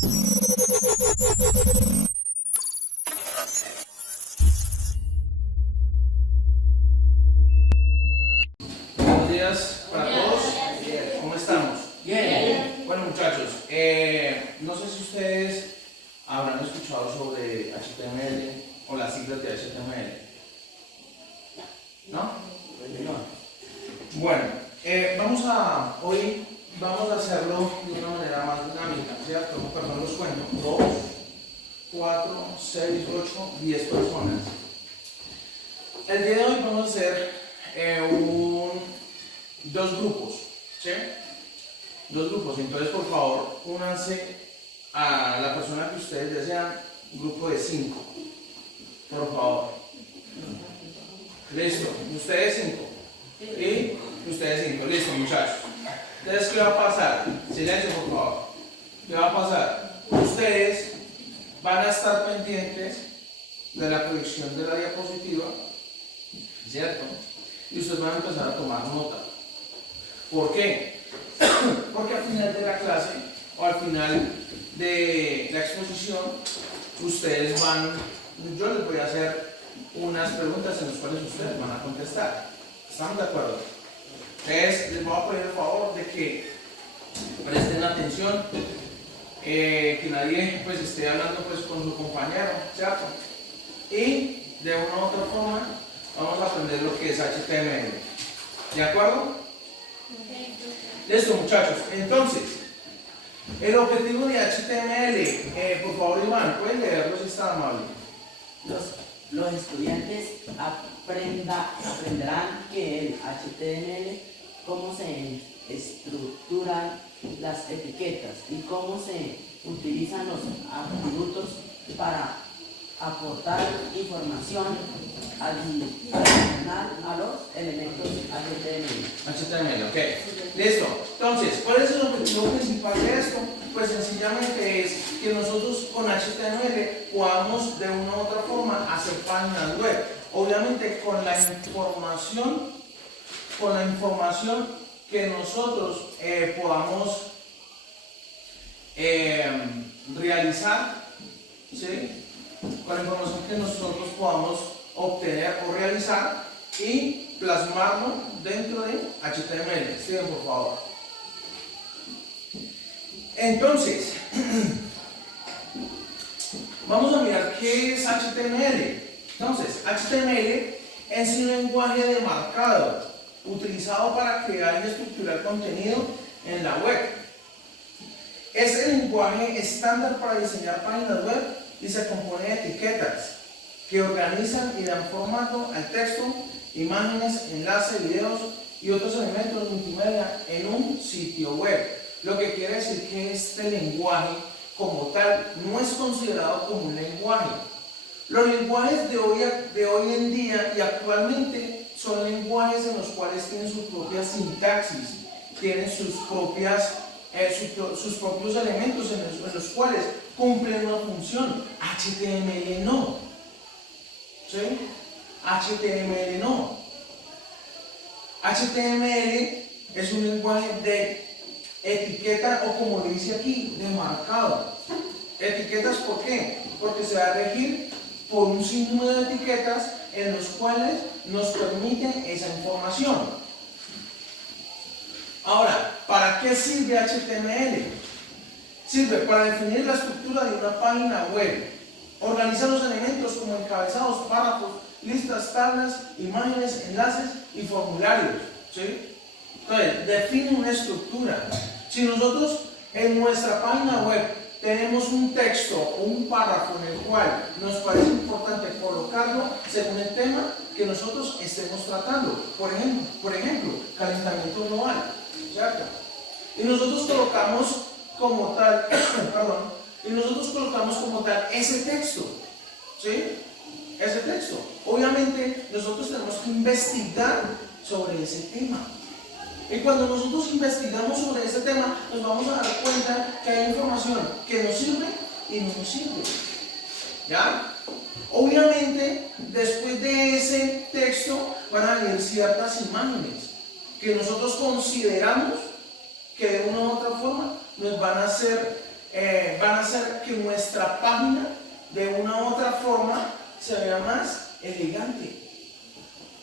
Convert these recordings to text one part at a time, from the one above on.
Buenos días para todos. ¿Cómo estamos? Bien. Bueno, muchachos, no sé si ustedes habrán escuchado sobre HTML o las siglas de HTML. ¿No? Bueno, hoy vamos a hacerlo de una manera más dinámica, ¿cierto? Perdón, los cuento. 2, 4, 6, 8, 10 personas. El día de hoy vamos a hacer dos grupos, ¿sí? Dos grupos. Entonces, por favor, únanse a la persona que ustedes desean, un grupo de 5. Por favor. Listo. Ustedes 5. Y ustedes 5. Listo, muchachos. Entonces, ¿qué va a pasar? Silencio, por favor. ¿Qué va a pasar? Ustedes van a estar pendientes de la proyección de la diapositiva, ¿cierto? Y ustedes van a empezar a tomar nota. ¿Por qué? Porque al final de la clase o al final de la exposición, yo les voy a hacer unas preguntas en las cuales ustedes van a contestar. ¿Estamos de acuerdo? Entonces, les voy a pedir el favor de que presten atención, que nadie pues esté hablando pues con su compañero, ¿cierto? Y de una u otra forma vamos a aprender lo que es HTML. ¿De acuerdo? Listo, muchachos. Entonces, el objetivo de HTML, por favor, Iván, ¿pueden leerlo si está amable? Los estudiantes aprenderán que el HTML, cómo se estructuran las etiquetas y cómo se utilizan los atributos para aportar información adicional a los elementos HTML. HTML, ok. Listo. Entonces, ¿cuál es el objetivo principal de esto? Pues sencillamente es que nosotros con HTML podamos de una u otra forma hacer páginas web. Obviamente con la información que nosotros podamos realizar, ¿sí? Con la información que nosotros podamos obtener o realizar y plasmarlo dentro de HTML. Sigan, por favor. Entonces, vamos a mirar qué es HTML. Entonces, HTML es un lenguaje de marcado utilizado para crear y estructurar contenido en la web. Es el lenguaje estándar para diseñar páginas web y se compone de etiquetas que organizan y dan formato al texto, imágenes, enlaces, videos y otros elementos multimedia en un sitio web. Lo que quiere decir que este lenguaje como tal no es considerado como un lenguaje. Los lenguajes de hoy en día y actualmente son lenguajes en los cuales tienen su propia sintaxis, tienen sus propios elementos en los cuales cumplen una función. HTML no. ¿Sí? HTML no. HTML es un lenguaje de etiqueta o, como le dice aquí, de marcado. ¿Etiquetas por qué? Porque se va a regir por un sinnúmero de etiquetas en los cuales nos permiten esa información. Ahora, ¿para qué sirve HTML? Sirve para definir la estructura de una página web, organizar los elementos como encabezados, párrafos, listas, tablas, imágenes, enlaces y formularios. ¿Sí? Entonces, define una estructura. Si nosotros en nuestra página web tenemos un texto o un párrafo en el cual nos parece importante colocarlo según el tema que nosotros estemos tratando, por ejemplo, calentamiento global, ¿cierto? Y nosotros colocamos como tal, ese texto, ¿sí? Ese texto. Obviamente nosotros tenemos que investigar sobre ese tema. Y cuando nosotros investigamos sobre ese tema, nos vamos a dar cuenta que hay información que nos sirve y no nos sirve. ¿Ya? Obviamente, después de ese texto van a venir ciertas imágenes que nosotros consideramos que de una u otra forma nos van a ser van a hacer que nuestra página de una u otra forma se vea más elegante,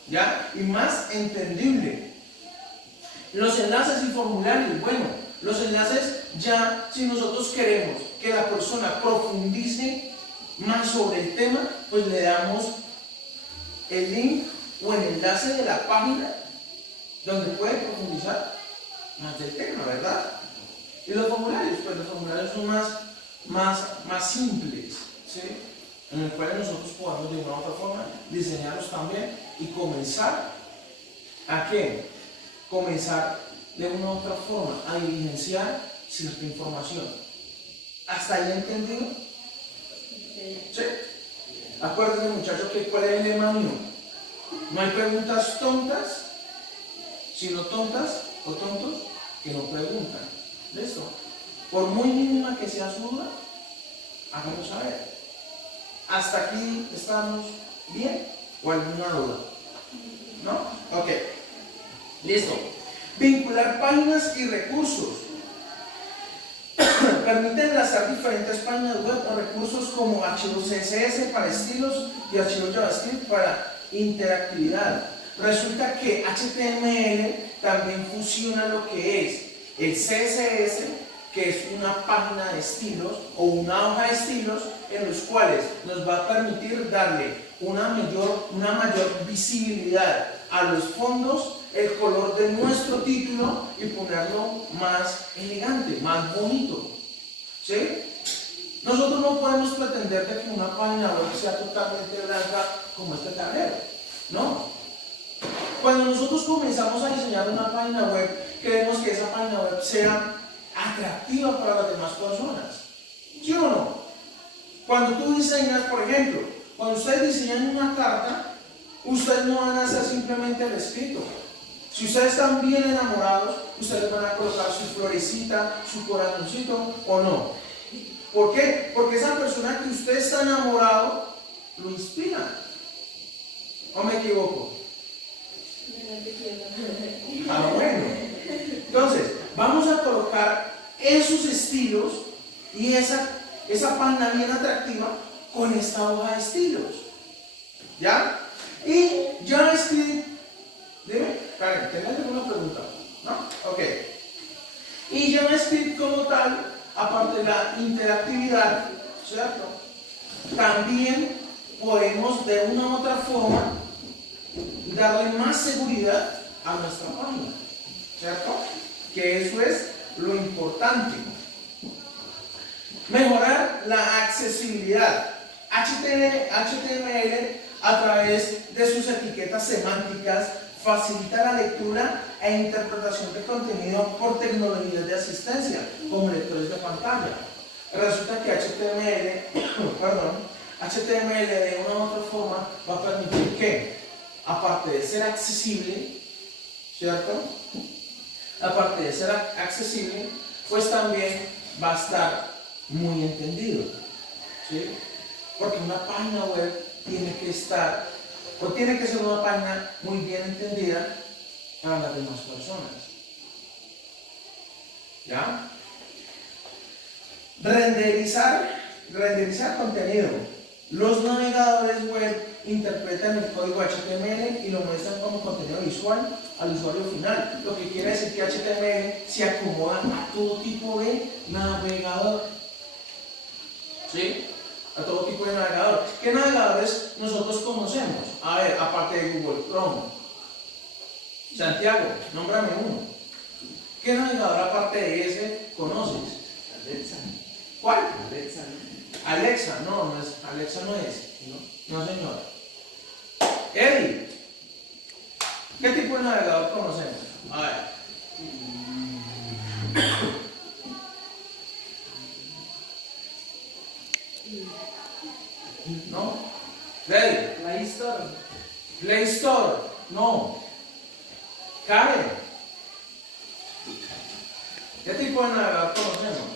¿ya? Y más entendible. Los enlaces y formularios, bueno, los enlaces ya, si nosotros queremos que la persona profundice más sobre el tema, pues le damos el link o el enlace de la página donde puede profundizar más del tema, ¿verdad? Y los formularios, pues los formularios son más simples, ¿sí? En el cual nosotros podamos de una u otra forma diseñarlos también y comenzar ¿a qué? Comenzar de una u otra forma a diligenciar cierta información. ¿Hasta ahí entendido? ¿Sí? Acuérdense, muchachos, que cuál es el lema mío. No hay preguntas tontas, sino tontas o tontos que no preguntan. ¿Listo? Por muy mínima que sea su duda, háganlo saber. ¿Hasta aquí estamos bien? ¿O alguna duda? ¿No? Ok. Listo. Vincular páginas y recursos. Permite enlazar diferentes páginas web o recursos como archivos CSS para estilos y archivos JavaScript para interactividad. Resulta que HTML también fusiona lo que es el CSS, que es una página de estilos o una hoja de estilos en los cuales nos va a permitir darle una mayor visibilidad a los fondos, el color de nuestro título y ponerlo más elegante, más bonito. ¿Sí? Nosotros no podemos pretender de que una página web sea totalmente blanca como este tablero, ¿no? Cuando nosotros comenzamos a diseñar una página web, queremos que esa página web sea atractiva para las demás personas, ¿sí o no? Cuando tú diseñas, por ejemplo, cuando ustedes diseñan una carta, ustedes no van a hacer simplemente el escrito. Si ustedes están bien enamorados, ustedes van a colocar su florecita, su corazoncito o no. ¿Por qué? Porque esa persona que usted está enamorado lo inspira. ¿O me equivoco? Ah, bueno. Entonces, vamos a colocar esos estilos y esa página bien atractiva con esta hoja de estilos. ¿Ya? Y JavaScript, dime, Karen, ¿tenés alguna pregunta? ¿No? Ok. Y JavaScript como tal, aparte de la interactividad, ¿cierto? También podemos de una u otra forma darle más seguridad a nuestra página, ¿cierto? Que eso es lo importante. Mejorar la accesibilidad. HTML a través de sus etiquetas semánticas facilita la lectura e interpretación de contenido por tecnologías de asistencia, como lectores de pantalla. Resulta que HTML de una u otra forma va a permitir que, aparte de ser accesible, ¿cierto? Aparte de ser accesible, pues también va a estar muy entendido, ¿sí? Porque una página web tiene que ser una página muy bien entendida para las demás personas. ¿Ya? Renderizar contenido. Los navegadores web interpretan el código HTML y lo muestran como contenido visual al usuario final, lo que quiere decir que HTML se acomoda a todo tipo de navegador. ¿Sí? A todo tipo de navegador. ¿Qué navegadores nosotros conocemos? A ver, aparte de Google Chrome. Santiago, nómbrame uno. ¿Qué navegador aparte de ese conoces? Alexa. ¿Cuál? Alexa. Alexa, no es, Alexa no es. No, señor. Eddie, ¿qué tipo de navegador conocemos? A ver. ¿No? Play Store. Play Store. No. Karen. ¿Qué tipo de navegador conocemos?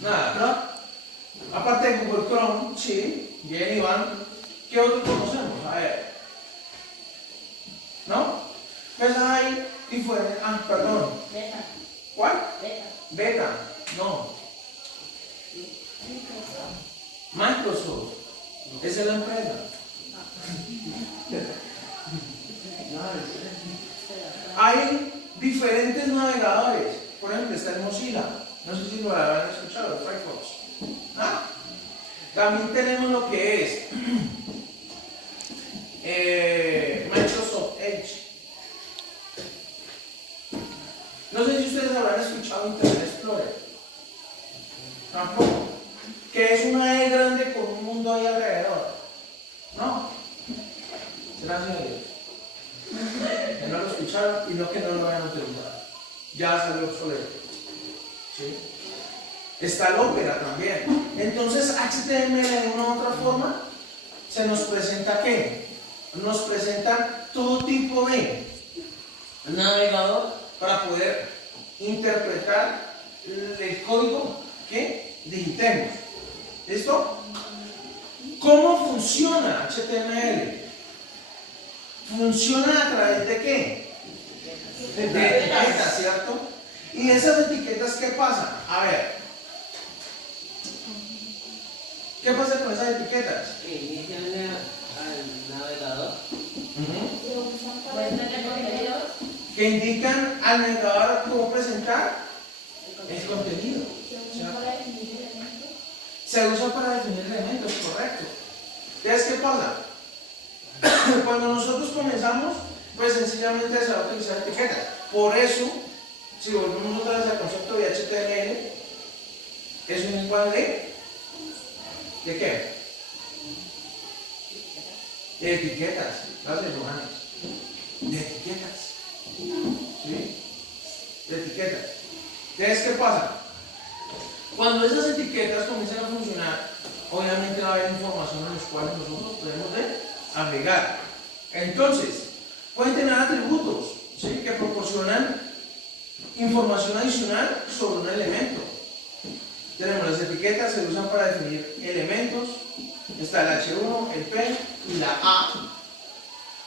Nada, ¿no? Aparte de Google Chrome, sí. Bien, Iván. ¿Qué otro conocemos? A ver. ¿No? Pues hay diferentes. Ah, perdón. ¿Cuál? Beta. No. Microsoft. Esa es la empresa. Hay diferentes navegadores. Por ejemplo, está el Mozilla. No sé si lo habrán escuchado, el Firefox. ¿Ah? También tenemos lo que es Microsoft Edge. No sé si ustedes habrán escuchado Internet Explorer. Tampoco. Que es una E grande con un mundo ahí alrededor. ¿No? Gracias a Dios. Que no lo escucharon y no que no lo vayan a utilizar. Ya salió obsoleto. ¿Sí? Está el Opera también. Entonces, HTML de una u otra forma se nos presenta ¿qué? Nos presenta todo tipo de navegador para poder interpretar el código que digitemos. ¿Listo? ¿Cómo funciona HTML? Funciona a través de ¿qué? De etiquetas, ¿cierto? Y esas etiquetas, ¿qué pasa? A ver, ¿qué pasa con esas etiquetas? Que inician al navegador. Que indican al navegador cómo presentar el contenido. Se usa para definir elementos, correcto. ¿Entonces qué pasa? Cuando nosotros comenzamos, pues sencillamente se va a utilizar etiquetas. Por eso, si volvemos otra vez al concepto de HTML, es un igual ¿de qué? De etiquetas. Gracias, Johannes. De etiquetas. ¿Sí? De etiquetas. Entonces, ¿qué pasa? Cuando esas etiquetas comienzan a funcionar, obviamente va a haber información en los cuales nosotros podemos agregar. Entonces, pueden tener atributos, ¿sí? Que proporcionan información adicional sobre un elemento. Tenemos las etiquetas, se usan para definir elementos. Está el H1, el P y la A.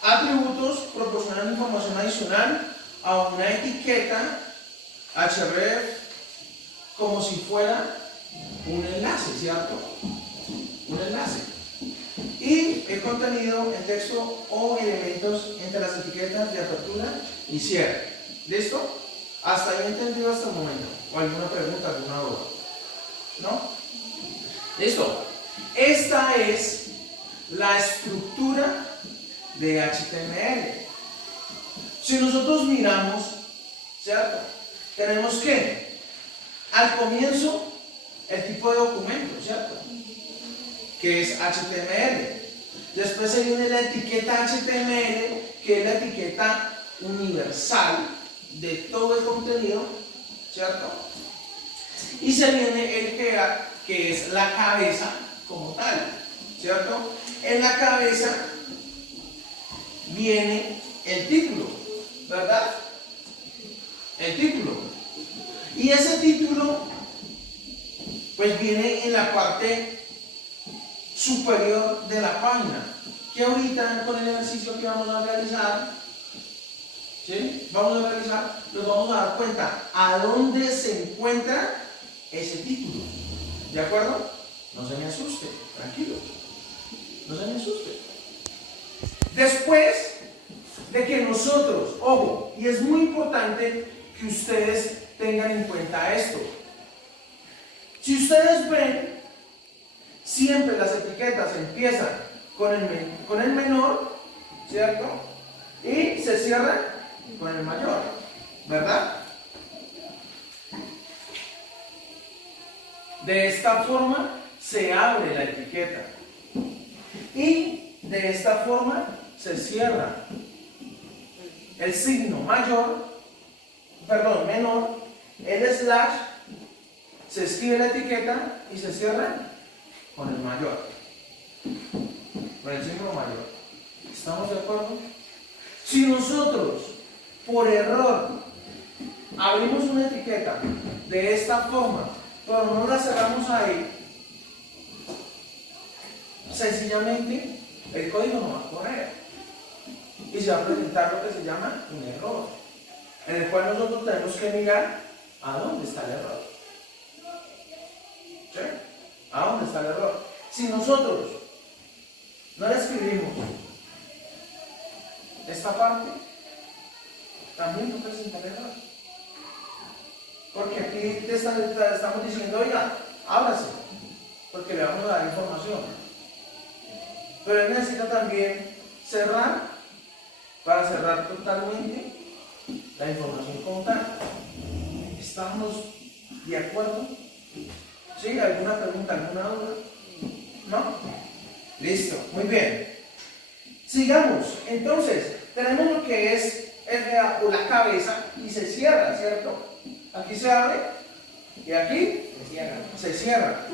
Atributos proporcionan información adicional a una etiqueta href como si fuera un enlace, ¿cierto? Un enlace. Y el contenido, el texto o elementos entre las etiquetas de apertura y cierre. ¿Listo? ¿Hasta ahí entendido hasta el momento? ¿O alguna pregunta, alguna duda? ¿No? ¿Listo? Esta es la estructura de HTML. Si nosotros miramos, ¿cierto? Tenemos que, al comienzo, el tipo de documento, ¿cierto? Que es HTML. Después se viene la etiqueta HTML, que es la etiqueta universal de todo el contenido, ¿cierto? Y se viene el header, que es la cabeza como tal, ¿cierto? En la cabeza viene el título, ¿verdad? El título. Y ese título, pues viene en la parte superior de la página, que ahorita con el ejercicio que vamos a realizar, ¿sí? Nos vamos a dar cuenta a dónde se encuentra ese título. ¿De acuerdo? No se me asuste, tranquilo. No se me asuste. Después de que nosotros, ojo, y es muy importante que ustedes tengan en cuenta esto. Si ustedes ven, siempre las etiquetas empiezan con el menor, ¿cierto? Y se cierran con el mayor, ¿verdad? De esta forma se abre la etiqueta y de esta forma se cierra. El signo menor, el slash, se escribe la etiqueta y se cierra con el mayor, con el símbolo mayor. ¿Estamos de acuerdo? Si nosotros, por error, abrimos una etiqueta de esta forma, pero no la cerramos ahí, sencillamente el código no va a correr y se va a presentar lo que se llama un error, en el cual nosotros tenemos que mirar ¿A dónde está el error? ¿Sí? ¿A dónde está el error? Si nosotros no le escribimos esta parte, también no presenta el error. Porque aquí estamos diciendo, oiga, ábrase, porque le vamos a dar información. Pero él necesita también cerrar, para cerrar totalmente la información como tal. ¿Estamos de acuerdo? ¿Sí? ¿Alguna pregunta, alguna duda? ¿No? Listo, muy bien. Sigamos. Entonces, tenemos lo que es la cabeza y se cierra, ¿cierto? Aquí se abre y aquí se cierra.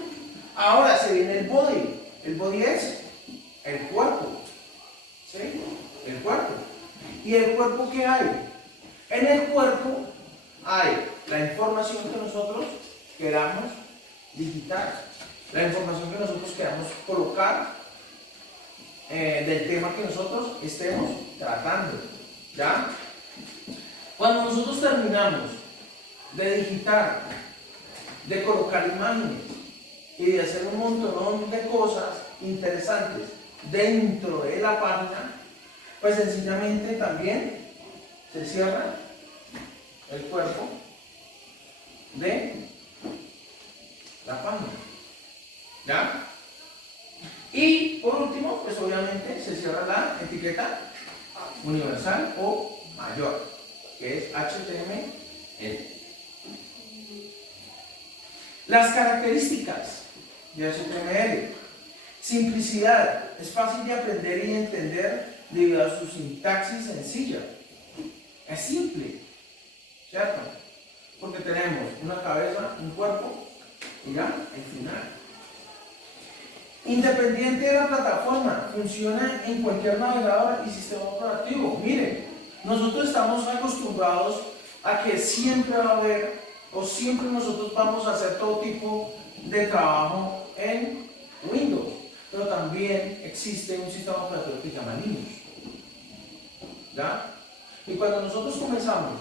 Ahora se viene el body. El body es el cuerpo. ¿Sí? El cuerpo. ¿Y el cuerpo qué hay? En el cuerpo hay la información que nosotros queramos digitar, la información que nosotros queramos colocar del tema que nosotros estemos tratando. ¿Ya? Cuando nosotros terminamos de digitar, de colocar imágenes y de hacer un montón de cosas interesantes dentro de la página, pues sencillamente también se cierra el cuerpo de la página. ¿Ya? Y por último, pues obviamente se cierra la etiqueta universal o mayor, que es HTML. Las características de HTML. Simplicidad. Es fácil de aprender y entender debido a su sintaxis sencilla. Es simple, ¿cierto? Porque tenemos una cabeza, un cuerpo y ya el final. Independiente de la plataforma, funciona en cualquier navegador y sistema operativo. Miren, nosotros estamos acostumbrados a que siempre va a haber, o siempre nosotros vamos a hacer todo tipo de trabajo en Windows, pero también existe un sistema operativo que se llama Linux. ¿Ya? Y cuando nosotros comenzamos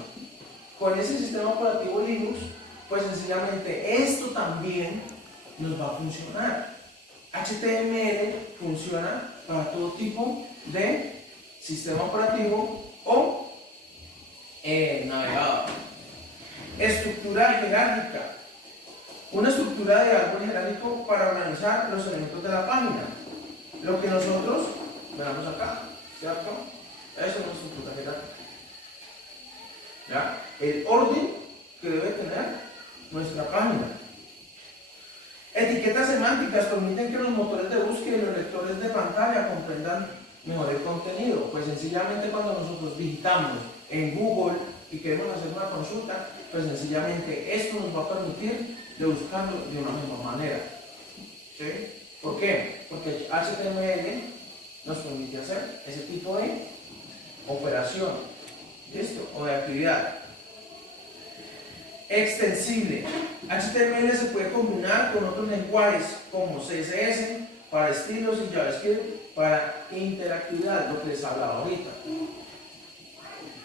con ese sistema operativo Linux, pues sencillamente esto también nos va a funcionar. HTML funciona para todo tipo de sistema operativo o navegador. Estructura jerárquica. Una estructura de árbol jerárquico para organizar los elementos de la página. Lo que nosotros veamos acá, ¿cierto? Eso es una estructura jerárquica. ¿Ya? El orden que debe tener nuestra página. Etiquetas semánticas permiten que los motores de búsqueda y los lectores de pantalla comprendan mejor el contenido. Pues sencillamente cuando nosotros digitamos en Google y queremos hacer una consulta, pues sencillamente esto nos va a permitir de buscarlo de una mejor manera. ¿Sí? ¿Por qué? Porque HTML nos permite hacer ese tipo de operación, ¿listo? O de actividad. Extensible. HTML se puede combinar con otros lenguajes como CSS para estilos y JavaScript para interactividad, lo que les hablaba ahorita.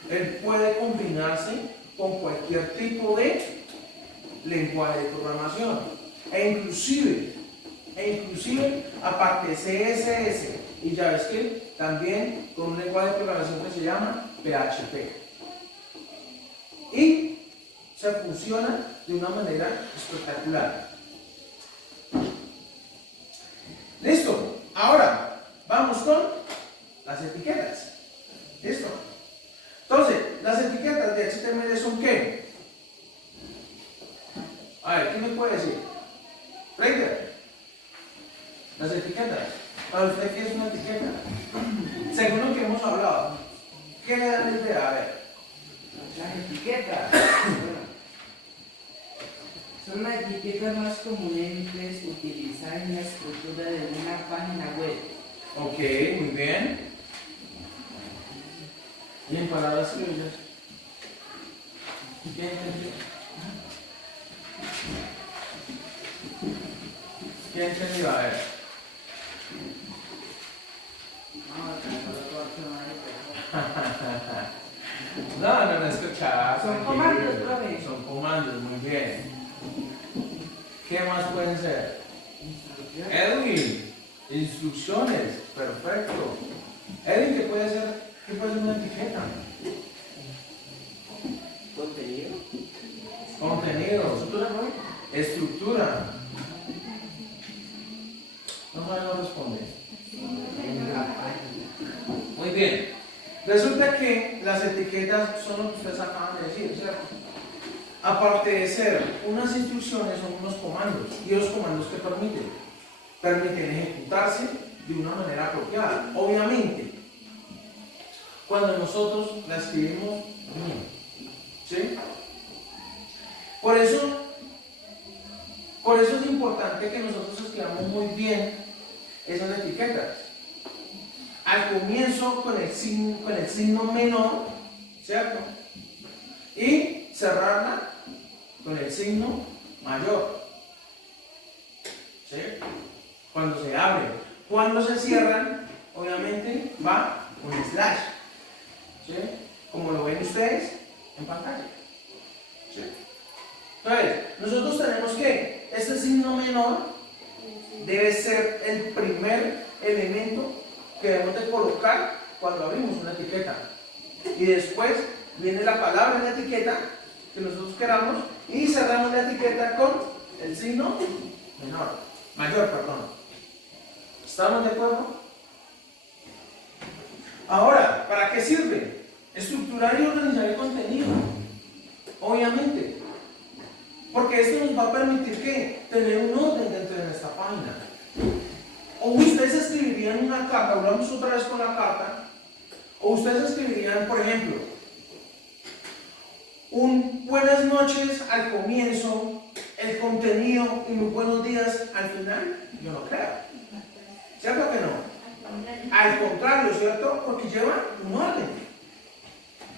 Él puede combinarse con cualquier tipo de lenguaje de programación e inclusive aparte de CSS y JavaScript, también con un lenguaje de programación que se llama PHP. Y se funciona de una manera espectacular. ¿Listo? Ahora, vamos con las etiquetas. ¿Listo? Entonces, las etiquetas de HTML son ¿qué? A ver, ¿quién me puede decir? Reiter. Las etiquetas. Para usted, ¿qué es una etiqueta? Según lo que hemos hablado, ¿qué le dan la idea? A ver. Las etiquetas. Son las etiquetas más comúnmente utilizadas en la estructura de una página web. Ok, muy bien. Y en palabras criollas. ¿Quién entendió? ¿Quién entendió? A ver. No escuchaba. Son comandos, profe. Son comandos, muy ¿Qué más pueden ser? Edwin, instrucciones, perfecto. Edwin, ¿qué puede ser? ¿Qué puede ser una etiqueta? Contenido. Contenido. ¿Estructura, no? Estructura. No responde. Muy bien. Resulta que las etiquetas son lo que ustedes acaban de decir, ¿cierto? Aparte de ser unas instrucciones, son unos comandos. ¿Y los comandos qué permiten? Permiten ejecutarse de una manera apropiada. Obviamente, cuando nosotros la escribimos bien, ¿sí? Por eso es importante que nosotros escribamos muy bien esas etiquetas. Al comienzo con el signo menor, ¿cierto? Y cerrarla con el signo mayor. ¿Sí? Cuando se abren. Cuando se cierran, obviamente va un slash. ¿Sí? Como lo ven ustedes en pantalla. ¿Sí? Entonces, nosotros tenemos que este signo menor debe ser el primer elemento que debemos de colocar cuando abrimos una etiqueta. Y después viene la palabra en la etiqueta que nosotros queramos y cerramos la etiqueta con el signo mayor, perdón. ¿Estamos de acuerdo? Ahora, ¿para qué sirve? Estructurar y organizar el contenido. Obviamente. Porque esto nos va a permitir que tener un orden dentro de nuestra página. O ustedes escribirían una carta, hablamos otra vez con la carta, o ustedes escribirían, por ejemplo, un buenas noches al comienzo, el contenido y muy buenos días al final. Yo no creo. ¿Cierto que no? Al contrario, ¿cierto? Porque lleva un orden.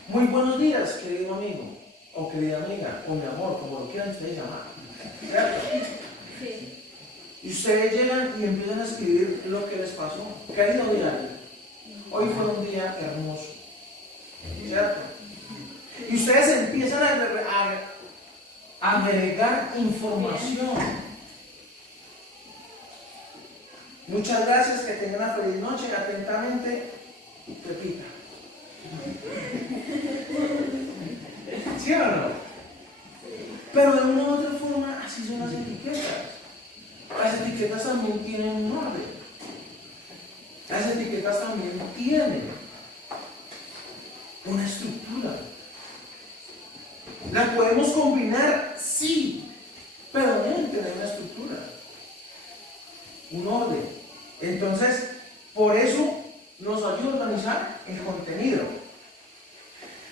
Muy buenos días, querido amigo, o querida amiga, o mi amor, como lo quieran ustedes llamar. ¿Cierto? Sí. Y ustedes llegan y empiezan a escribir lo que les pasó. Querido diario, hoy fue un día hermoso. ¿Cierto? Y ustedes empiezan a agregar información. Muchas gracias, que tengan una feliz noche. Atentamente, Pepita. ¿Sí o no? Pero de una u otra forma, así son las etiquetas. Las etiquetas también tienen un orden. Las etiquetas también tienen una estructura. ¿Las podemos combinar? Sí, pero deben tener una estructura, un orden. Entonces, por eso nos ayuda a organizar el contenido.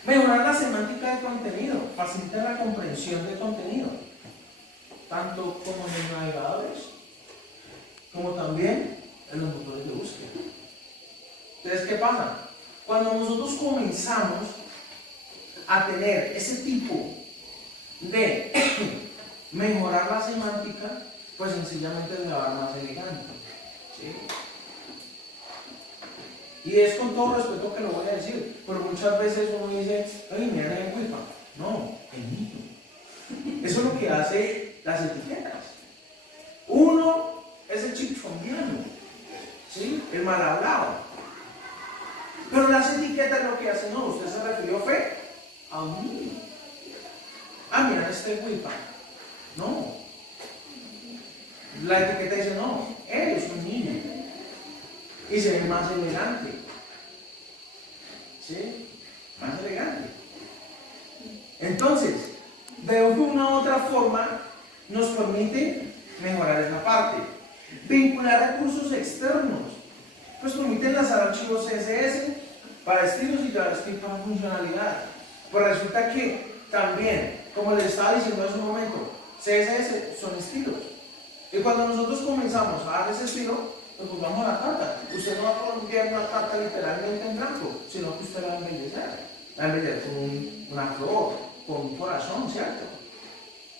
Mejorar la semántica del contenido, facilita la comprensión del contenido, tanto como en los navegadores, como también en los motores de búsqueda. Entonces, ¿qué pasa? Cuando nosotros comenzamos a tener ese tipo de mejorar la semántica, pues sencillamente se va a dar más elegante. ¿Sí? Y es con todo respeto que lo voy a decir, pero muchas veces uno dice, ay, me dan en culpa. No, el niño. Eso es lo que hace las etiquetas. Uno es el chichondiano, ¿sí? El mal hablado. Pero las etiquetas lo que hacen, no, usted se refirió fue a un niño. Ah, mira, este culpa. No. La etiqueta dice, no, él es un niño. Y se ve más elegante. ¿Sí? Más elegante. Entonces, de una u otra forma, nos permite mejorar esa parte. Vincular recursos externos. Pues permite enlazar archivos CSS para estilos y JavaScript para funcionalidad. Pues resulta que también, como les estaba diciendo hace un momento, CSS son estilos. Y cuando nosotros comenzamos a dar ese estilo, pues vamos a la carta. Usted no va a enviar una carta literalmente en blanco, sino que usted la va a embellecer. La va a embellecer con una flor, con un corazón, ¿cierto?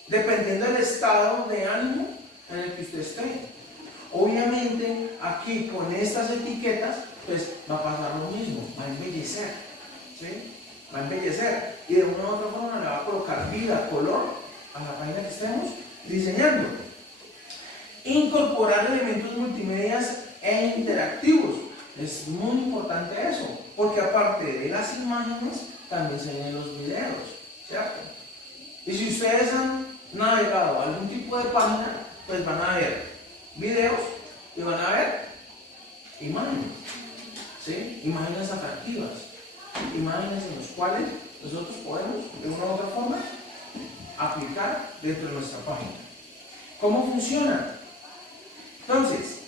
Dependiendo del estado de ánimo en el que usted esté. Obviamente, aquí con estas etiquetas, pues va a pasar lo mismo, va a embellecer. ¿Sí? Va a embellecer. Y de una u otra forma le va a colocar vida, color a la página que estemos diseñando. Incorporar elementos multimedias e interactivos. Es muy importante eso, porque aparte de las imágenes, también se ven los videos, ¿cierto? Y si ustedes han navegado a algún tipo de página, pues van a ver videos y van a ver imágenes, ¿sí? Imágenes atractivas, imágenes en las cuales nosotros podemos, de una u otra forma, aplicar dentro de nuestra página. ¿Cómo funciona? Entonces,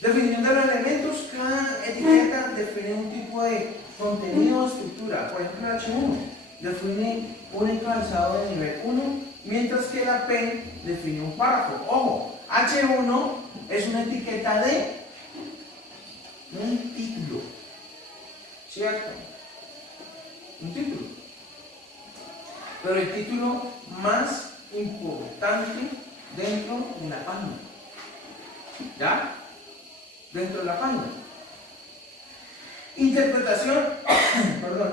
definición de los elementos, cada etiqueta define un tipo de contenido o estructura. Por ejemplo, el H1 define un encabezado de nivel 1, mientras que la P define un párrafo. Ojo, H1 es una etiqueta de un título, ¿cierto? Un título. Pero el título más importante dentro de la página. ¿Ya? Dentro de la página. Interpretación,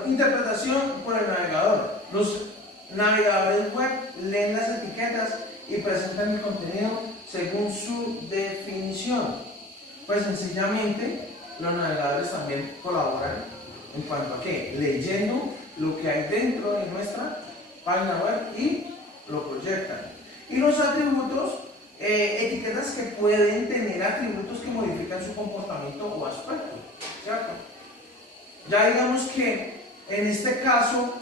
interpretación por el navegador. Los navegadores web leen las etiquetas y presentan el contenido según su definición. Pues sencillamente los navegadores también colaboran en cuanto a que leyendo lo que hay dentro de nuestra página web y lo proyectan. Y los atributos, etiquetas que pueden tener atributos que modifican su comportamiento o aspecto, ¿cierto? Ya digamos que en este caso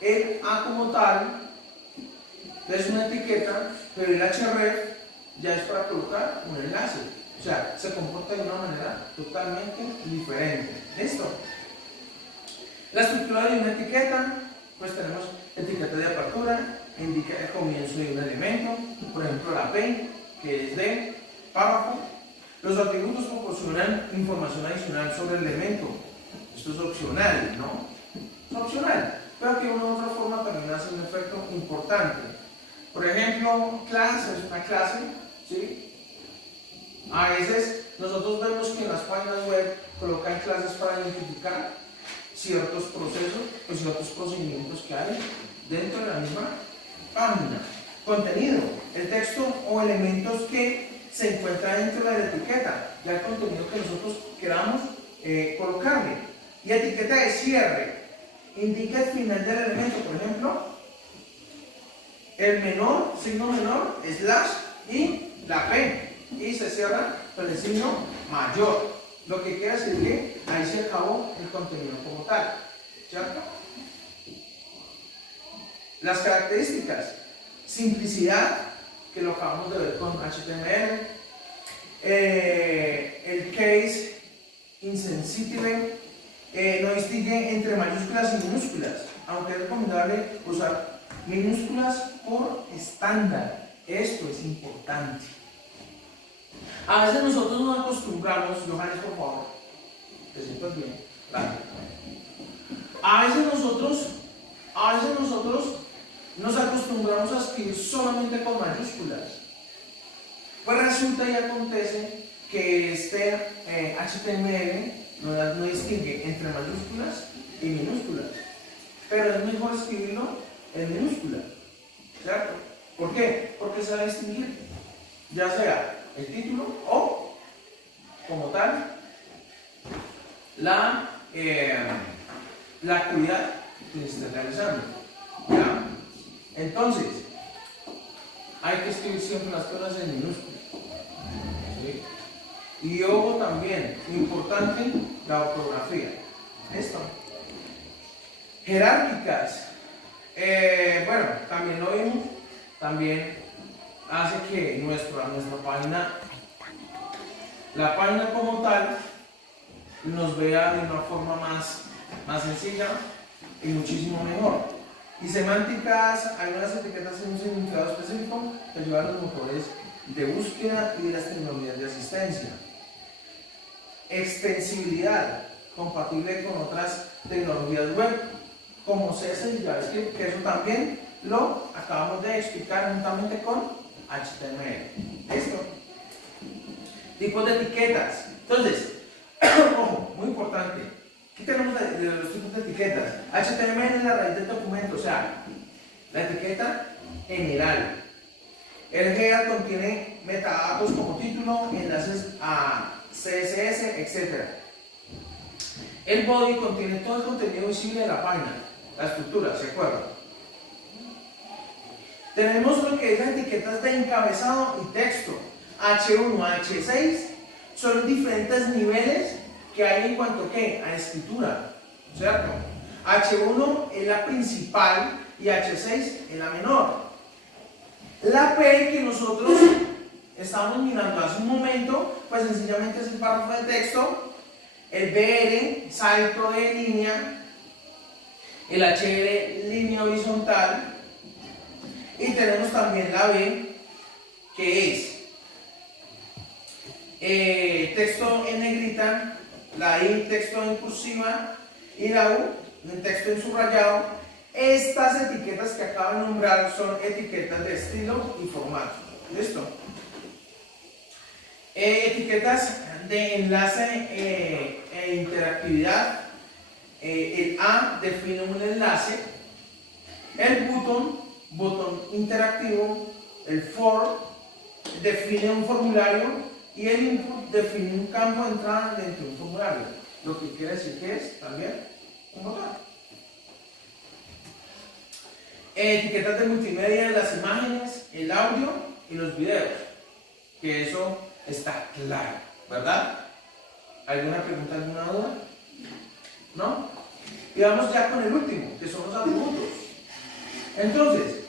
el A como tal es una etiqueta, pero el href ya es para colocar un enlace, o sea, se comporta de una manera totalmente diferente. ¿Listo? La estructura de una etiqueta, pues tenemos etiqueta de apertura, indica el comienzo de un elemento, por ejemplo la P, que es de párrafo. Los atributos proporcionan información adicional sobre el elemento. Esto es opcional, ¿no? Es opcional, pero que de una u otra forma también hace un efecto importante. Por ejemplo, clase es una clase, ¿sí? A veces nosotros vemos que en las páginas web colocan clases para identificar ciertos procesos o ciertos procedimientos que hay dentro de la misma página. Contenido, el texto o elementos que se encuentran dentro de la etiqueta, ya el contenido que nosotros queramos colocarle. Y etiqueta de cierre, indica el final del elemento, por ejemplo, el menor, signo menor, slash y la P, y se cierra con el signo mayor, lo que quiere decir que ahí se acabó el contenido como tal, ¿cierto? Las características, simplicidad, que lo acabamos de ver con HTML, el case insensitive, no distingue entre mayúsculas y minúsculas, aunque es recomendable usar minúsculas por estándar. Esto es importante. A veces nosotros nos acostumbramos, Johannes, por favor, te sientas bien, gracias. A veces nosotros nos acostumbramos a escribir solamente con mayúsculas. Pues resulta y acontece que este HTML no distingue entre mayúsculas y minúsculas, pero es mejor escribirlo en minúsculas, ¿cierto? ¿Por qué? Porque se va a distinguir, ya sea el título o, como tal, la actividad que se esté realizando, ¿ya? Entonces, hay que escribir siempre las cosas en minúsculas, ¿sí? Y ojo también, importante, la ortografía. Esto. Jerárquicas. Bueno, también lo vimos. También hace que nuestra página, la página como tal, nos vea de una forma más sencilla y muchísimo mejor. Y semánticas, hay unas etiquetas en un significado específico que ayudan a los motores de búsqueda y de las tecnologías de asistencia. Extensibilidad, compatible con otras tecnologías web, como CSS y JavaScript, que eso también lo acabamos de explicar juntamente con HTML. ¿Listo? Tipos de etiquetas. Entonces, ojo, muy importante. Aquí tenemos los tipos de etiquetas. HTML es la raíz del documento, o sea, la etiqueta general. El header contiene metadatos como título, enlaces a CSS, etc. El body contiene todo el contenido visible de la página, la estructura, ¿se acuerdan? Tenemos lo que es las etiquetas de encabezado y texto. H1 a H6 son diferentes niveles que hay en cuanto a escritura, ¿cierto? H1 es la principal y H6 es la menor. La P que nosotros estábamos mirando hace un momento, pues sencillamente es el párrafo de texto. El BR, salto de línea. El HR, línea horizontal. Y tenemos también la B, que es texto en negrita, la I, texto en cursiva, y la U, texto en subrayado. Estas etiquetas que acabo de nombrar son etiquetas de estilo y formato. ¿Listo? Etiquetas de enlace e interactividad. El A define un enlace. El botón interactivo. El for define un formulario. Y el input define un campo de entrada dentro de un formulario. Lo que quiere decir que es también un botón. Etiquetas de multimedia, las imágenes, el audio y los videos. Que eso está claro, ¿verdad? ¿Alguna pregunta, alguna duda? ¿No? Y vamos ya con el último, que son los atributos. Entonces,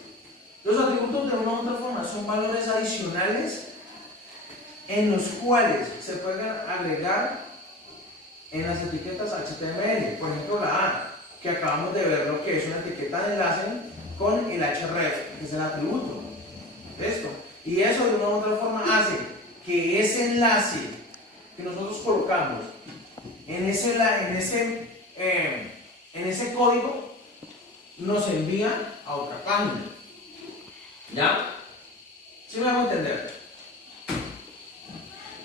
los atributos de una u otra forma son valores adicionales en los cuales se pueden agregar en las etiquetas HTML. Por ejemplo, la A, que acabamos de ver lo que es una etiqueta de enlace con el href, que es el atributo. Esto. Y eso de una u otra forma hace que ese enlace que nosotros colocamos en ese código nos envía a otra página. ¿Ya? ¿Sí me hago entender?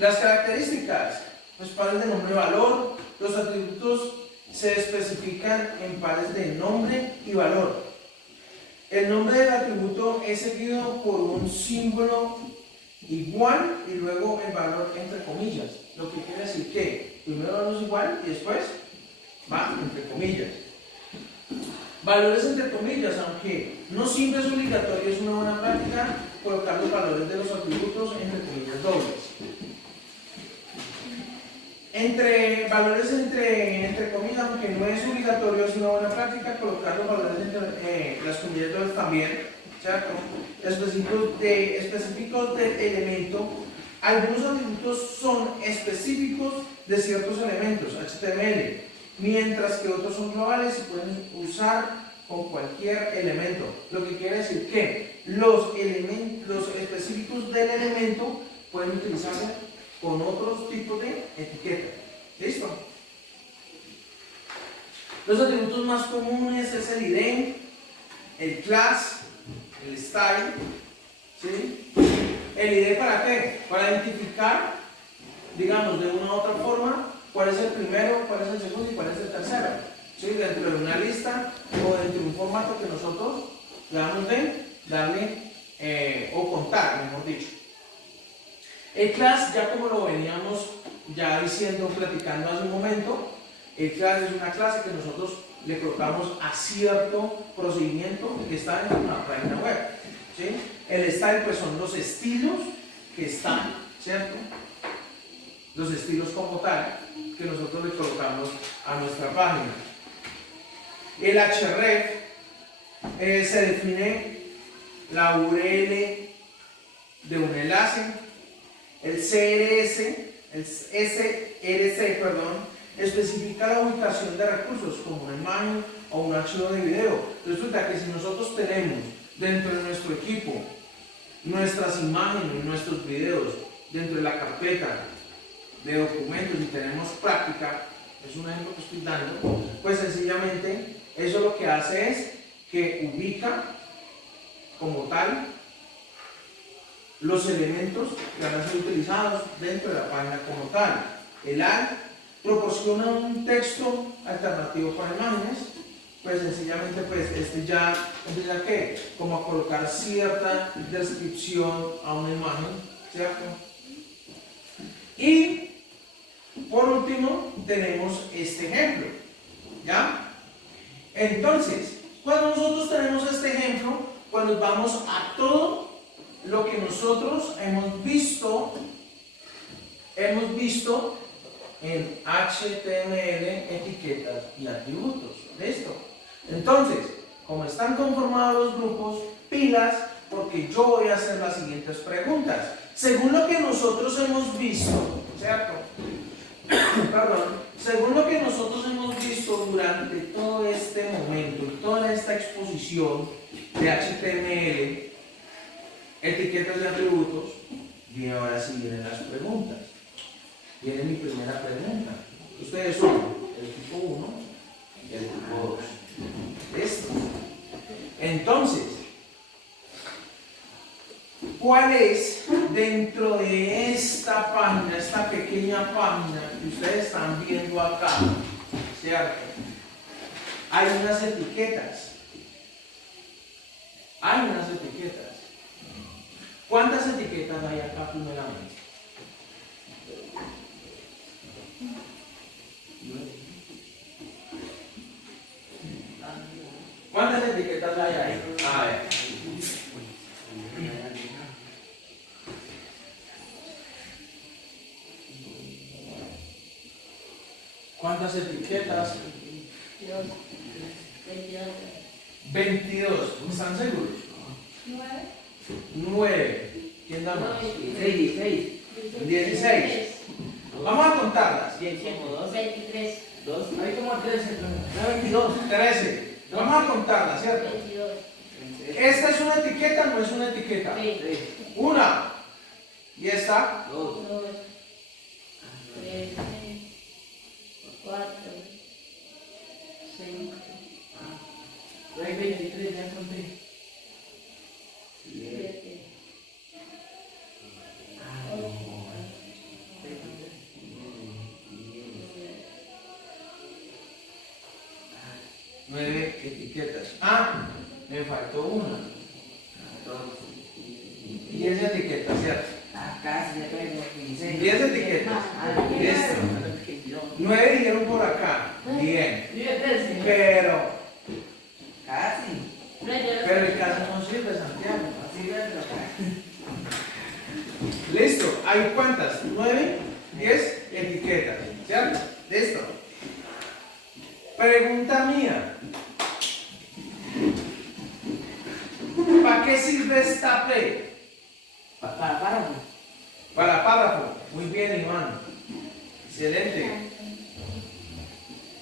Las características, los pares de nombre y valor. Los atributos se especifican en pares de nombre y valor. El nombre del atributo es seguido por un símbolo igual y luego el valor entre comillas. Lo que quiere decir que primero no es igual y después va entre comillas. Valores entre comillas, aunque no siempre es obligatorio, es una buena práctica colocar los valores de los atributos entre comillas dobles. Valores entre comillas, aunque no es obligatorio, es una buena práctica colocar los valores entre las comillas dobles también, ¿cierto? Específicos del elemento. Algunos atributos son específicos de ciertos elementos HTML, mientras que otros son globales y pueden usar con cualquier elemento. Lo que quiere decir que los específicos del elemento pueden utilizarse con otros tipos de etiqueta. ¿Listo? Los atributos más comunes es el ID, el class, el style, ¿sí? ¿El ID para qué? Para identificar, digamos, de una u otra forma, cuál es el primero, cuál es el segundo y cuál es el tercero, ¿sí? Dentro de una lista o dentro de un formato que nosotros debamos de darle o contar, mejor dicho. El class, ya como lo veníamos ya diciendo, platicando hace un momento, el class es una clase que nosotros le colocamos a cierto procedimiento que está dentro de una página web, ¿sí? El style pues son los estilos que están, ¿cierto? Los estilos como tal que nosotros le colocamos a nuestra página. El href se define la URL de un enlace. El SRC, especifica la ubicación de recursos como una imagen o un archivo de video. Resulta que si nosotros tenemos dentro de nuestro equipo nuestras imágenes, nuestros videos dentro de la carpeta de documentos y tenemos práctica, es un ejemplo que estoy dando, pues sencillamente eso lo que hace es que ubica como tal los elementos que van a ser utilizados dentro de la página como tal. El alt proporciona un texto alternativo para imágenes, pues sencillamente pues este ya empieza como a colocar cierta descripción a una imagen, ¿cierto? Y por último tenemos este ejemplo, ¿ya? Entonces, cuando nosotros tenemos este ejemplo, pues nos vamos a todo lo que nosotros hemos visto en HTML, etiquetas y atributos. ¿Listo? Entonces, como están conformados los grupos, pilas, porque yo voy a hacer las siguientes preguntas. Según lo que nosotros hemos visto, ¿cierto? Perdón, según lo que nosotros hemos visto durante todo este momento, toda esta exposición de HTML, etiquetas y atributos, y ahora sí vienen las preguntas. Viene mi primera pregunta. Ustedes son el tipo 1 y el tipo 2. ¿Listo? Entonces, ¿cuál es dentro de esta página, esta pequeña página que ustedes están viendo acá? ¿Cierto? Hay unas etiquetas. Hay unas etiquetas. ¿Cuántas etiquetas hay acá primeramente? ¿Cuántas etiquetas hay ahí? A ver. ¿Cuántas etiquetas? 22. ¿Están seguros? 9. ¿Quién da más? 16. 16. Vamos a contarlas. 23. 2. Hay como 13. 22. 13. Vamos a contarlas, ¿cierto? 22. ¿Esta es una etiqueta o no es una etiqueta? 3. Una. ¿Y esta? 2. 2. 3. 4. 5. Hay 23, ya conté. 7. 9 etiquetas. Ah, me faltó una. 10 etiquetas, ¿cierto? Casi, ya tengo 16. 10 etiquetas. Listo. 9 dijeron por acá. Bien. Pero el caso no sirve, Santiago. Listo. ¿Hay cuántas? 9, 10 etiquetas. ¿Cierto? Listo. Pregunta mía. ¿Para qué sirve esta P? Para párrafo. Para párrafo. Muy bien, Iván. Excelente.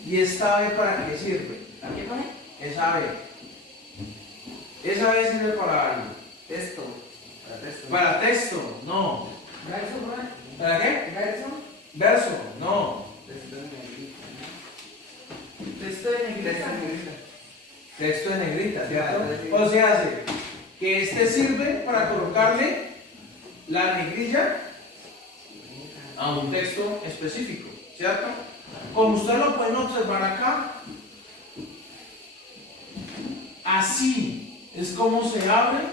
¿Y esta B para qué sirve? ¿Para qué pone? Esa B. Esa B sirve para algo. Texto. Para texto. Para texto, no. ¿Verso, pone? ¿Para qué? ¿Verso? Verso, no. Texto en negrita. Texto en negrita. Texto en negrita, ¿cierto? O sea, hace que este sirve para colocarle la negrilla a un texto específico, ¿cierto? Como ustedes lo pueden observar acá, así es como se abre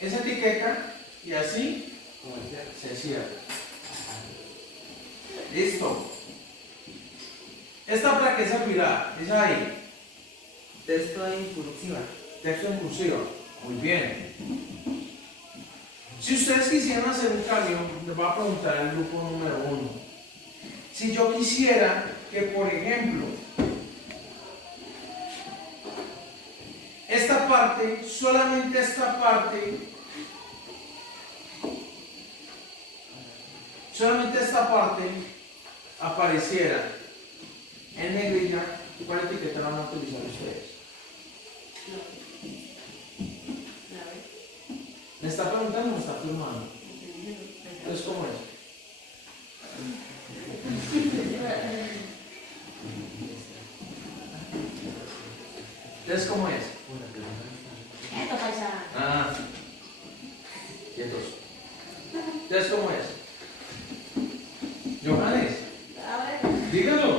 esa etiqueta y así se cierra. Listo. ¿Esta para qué servirá? Es ahí. Texto en cursiva. Texto en cursiva. Muy bien. Si ustedes quisieran hacer un cambio, les voy a preguntar al grupo número 1. Si yo quisiera que, por ejemplo, esta parte, solamente esta parte, apareciera en negrilla, ¿cuál etiqueta van a utilizar ustedes? ¿Me está preguntando o me está afirmando? Entonces, ¿cómo es? Entonces, ¿cómo es? Esto pasa. Ah, quietos. Entonces, ¿cómo es? Johannes, A ver, dígalo.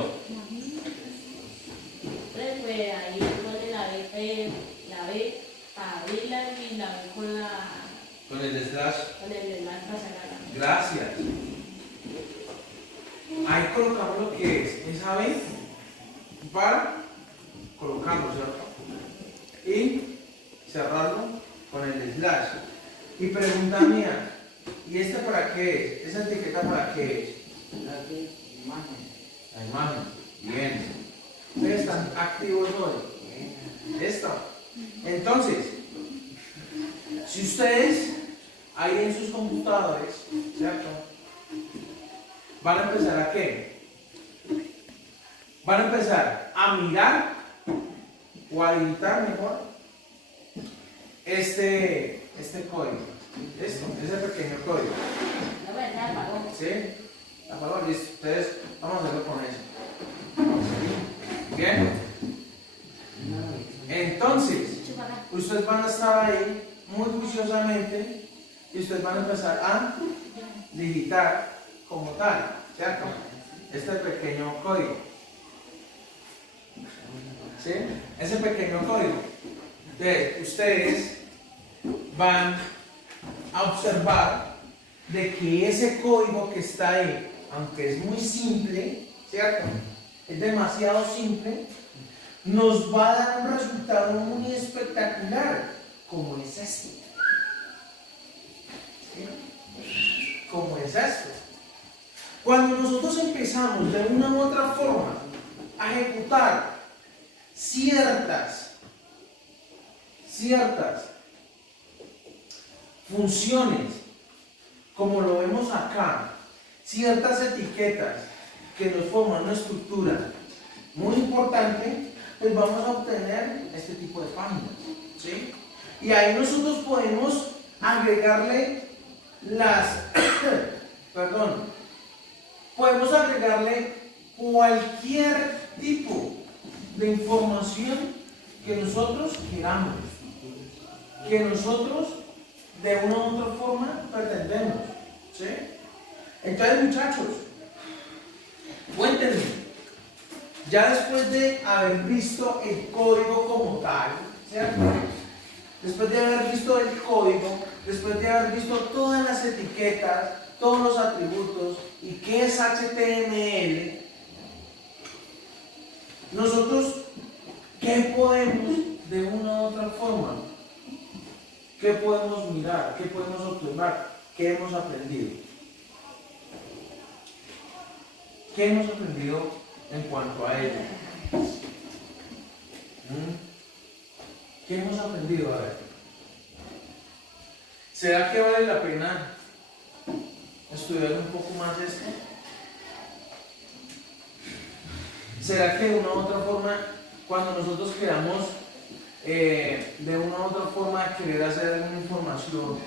pues ahí pone la B para abrirla y la B con la Con el slash. Con el más pasará. Gracias. Ahí colocamos lo que es esa B para colocarlo, ¿cierto? Y cerrarlo con el slash. Y pregunta mía, ¿y este para qué es? ¿Esa etiqueta para qué es? La imagen. Bien. ¿Ustedes están activos hoy? ¿Listo? Entonces, si ustedes ahí en sus computadores, ¿cierto? Van a empezar a qué? Van a empezar a mirar o a editar mejor este código. Esto, ese pequeño código. No, ¿verdad? Apagó. ¿Sí? Apagó, listo. Ustedes, vamos a hacerlo con eso. Bien. Entonces, ustedes van a estar ahí muy juiciosamente y ustedes van a empezar a digitar como tal, ¿cierto? Este pequeño código. ¿Sí? Ese pequeño código. Entonces, ustedes van a observar de que ese código que está ahí, aunque es muy simple, ¿cierto? Es demasiado simple, nos va a dar un resultado muy espectacular, como es este. ¿Sí? Como es esto. Cuando nosotros empezamos de una u otra forma a ejecutar ciertas funciones, como lo vemos acá, ciertas etiquetas que nos forman una estructura muy importante, pues vamos a obtener este tipo de páginas, ¿sí? Y ahí nosotros podemos agregarle podemos agregarle cualquier tipo de información que nosotros queramos, que nosotros de una u otra forma pretendemos, ¿sí? Entonces, muchachos, cuéntenme, ya después de haber visto el código como tal, ¿cierto? Después de haber visto el código, después de haber visto todas las etiquetas, todos los atributos y qué es HTML, nosotros, ¿qué podemos de una u otra forma? ¿Qué podemos mirar? ¿Qué podemos observar? ¿Qué hemos aprendido? ¿Qué hemos aprendido en cuanto a ello? ¿Qué hemos aprendido? A ver. ¿Será que vale la pena estudiar un poco más esto? ¿Será que de una u otra forma, cuando nosotros queramos de una u otra forma querer hacer alguna información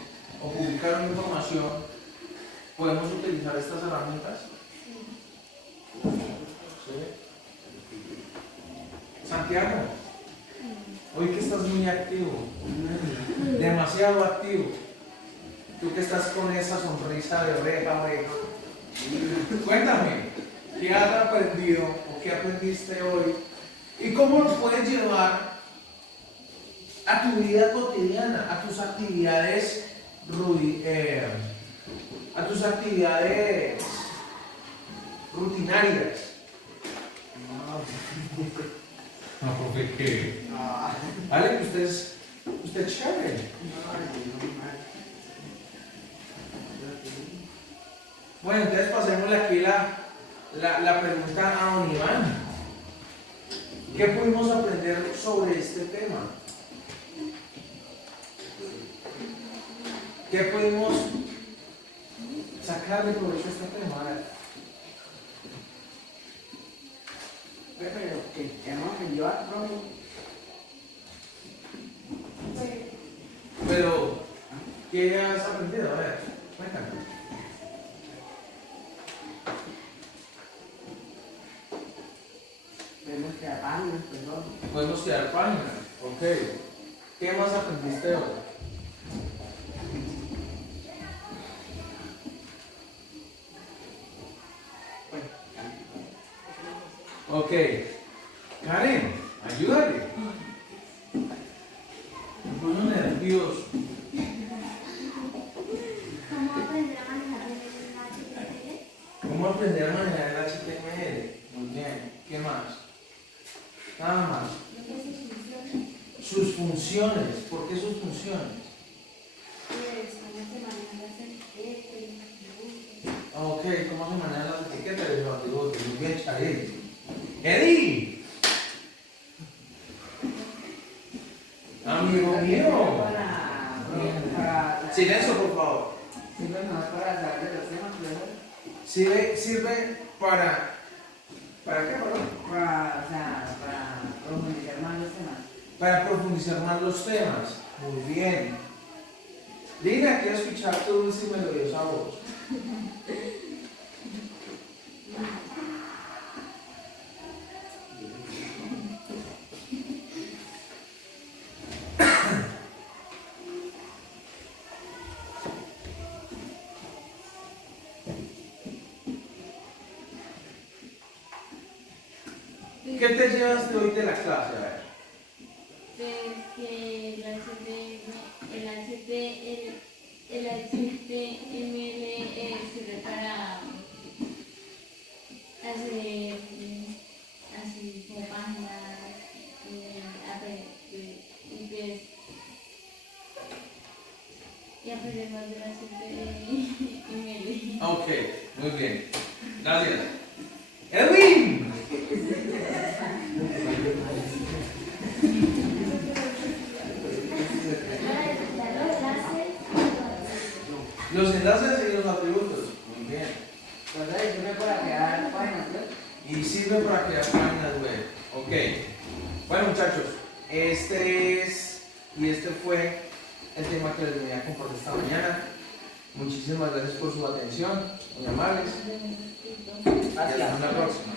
o publicar una información, podemos utilizar estas herramientas? ¿Sí? Santiago, hoy que estás muy activo, demasiado activo, tú que estás con esa sonrisa de oreja a oreja, cuéntame, ¿qué has aprendido o qué aprendiste hoy? ¿Y cómo lo puedes llevar a tu vida cotidiana, a tus actividades rutinarias? No, profe, ¿qué? Vale, que usted es chévere. Bueno, entonces pasémosle aquí la pregunta a don Iván. ¿Qué pudimos aprender sobre este tema? ¿Qué pudimos sacarle provecho a este tema? Pero que no aprendió a profe. Pero, ¿qué has aprendido? A ver, cuéntame. Podemos crear páginas, perdón. Podemos crear páginas. Ok. ¿Qué más aprendiste hoy? Ok. Karen, ayúdale. Me pongo nervioso. funciones. ¿Por qué sus funciones? Pues, ¿cómo se manejan las etiquetas, los atributos? Ok, ¿cómo se manejan las etiquetas y los atributos? Muy bien, Charlie. ¡Eddie! Amigo mío. Para Silencio, por favor. sirve más para saber de los temas, ¿verdad? Sirve para... ¿Para qué, perdón? Para, o sea, para profundizar más los temas. Para profundizar más los temas. Muy bien. Lina, quiero escuchar tu dulce y melodiosa voz. ¿Qué te llevas de hoy de la clase? A ver. Pues que el HTML sirve para hacer así como páginas y aprender más de la HTML. Ok, muy bien. Gracias. ¡Edwin! Los enlaces y los atributos. Muy bien. ¿Verdad? Y sirve para crear páginas web. Y sirve para crear páginas web. Ok. Bueno, muchachos, este fue el tema que les venía a compartir esta mañana. Muchísimas gracias por su atención, muy amables. Y hasta la próxima.